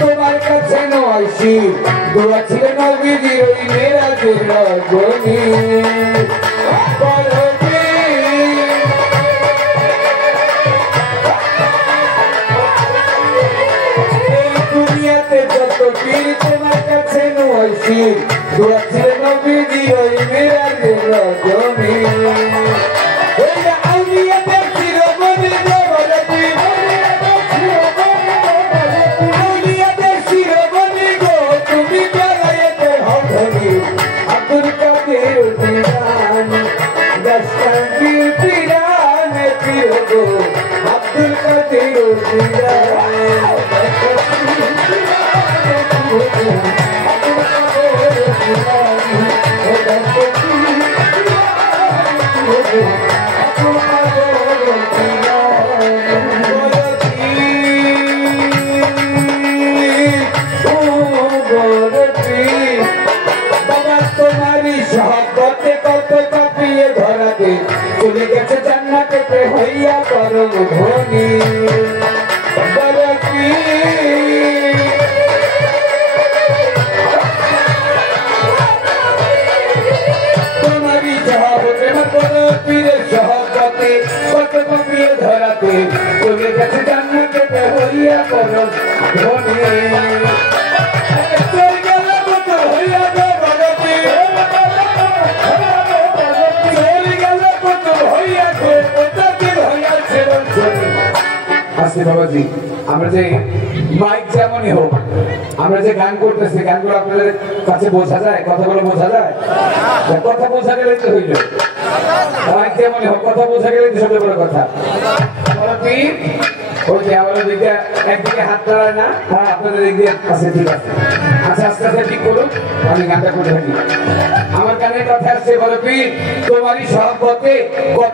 তোমার কাছে নয়সি দোয়া ছিল নবীজি ওই মেরাজের রজনী এই দুনিয়াতে যত পীর তোমার কাছে নয়সি দোয়া ছিল নবীজি ওই মেরাজের রজনী Abdul চলে গেছে জান্নাতে হইয়া পরম ধনী বরকি তোমারই সহবতে না কোনো পীরের সহবতে কত কবিয়ে ধরাতে চলে গেছে জান্নাতে হইয়া পরম ধনী বাবাজি আমরা যে মাইক যেমনই হোক আমরা যে গান করতেছি গানগুলো আপনাদের কাছে বোঝা যায় কথাগুলো বোঝা যায় কথা বোঝা গেলে তো হইল মাইক যেমনই হোক কথা বোঝা গেলে সবচেয়ে বড় কথা ওই যে আমার দিকে একদিকে হাত দাঁড়ায় না হ্যাঁ আপনাদের দিক দিয়ে আছে ঠিক আছে আচ্ছা আস্তে আস্তে ঠিক করুন আমি গানটা করে থাকি আমার গানের কথা আসছে বলো পীর তোমারই সহবতে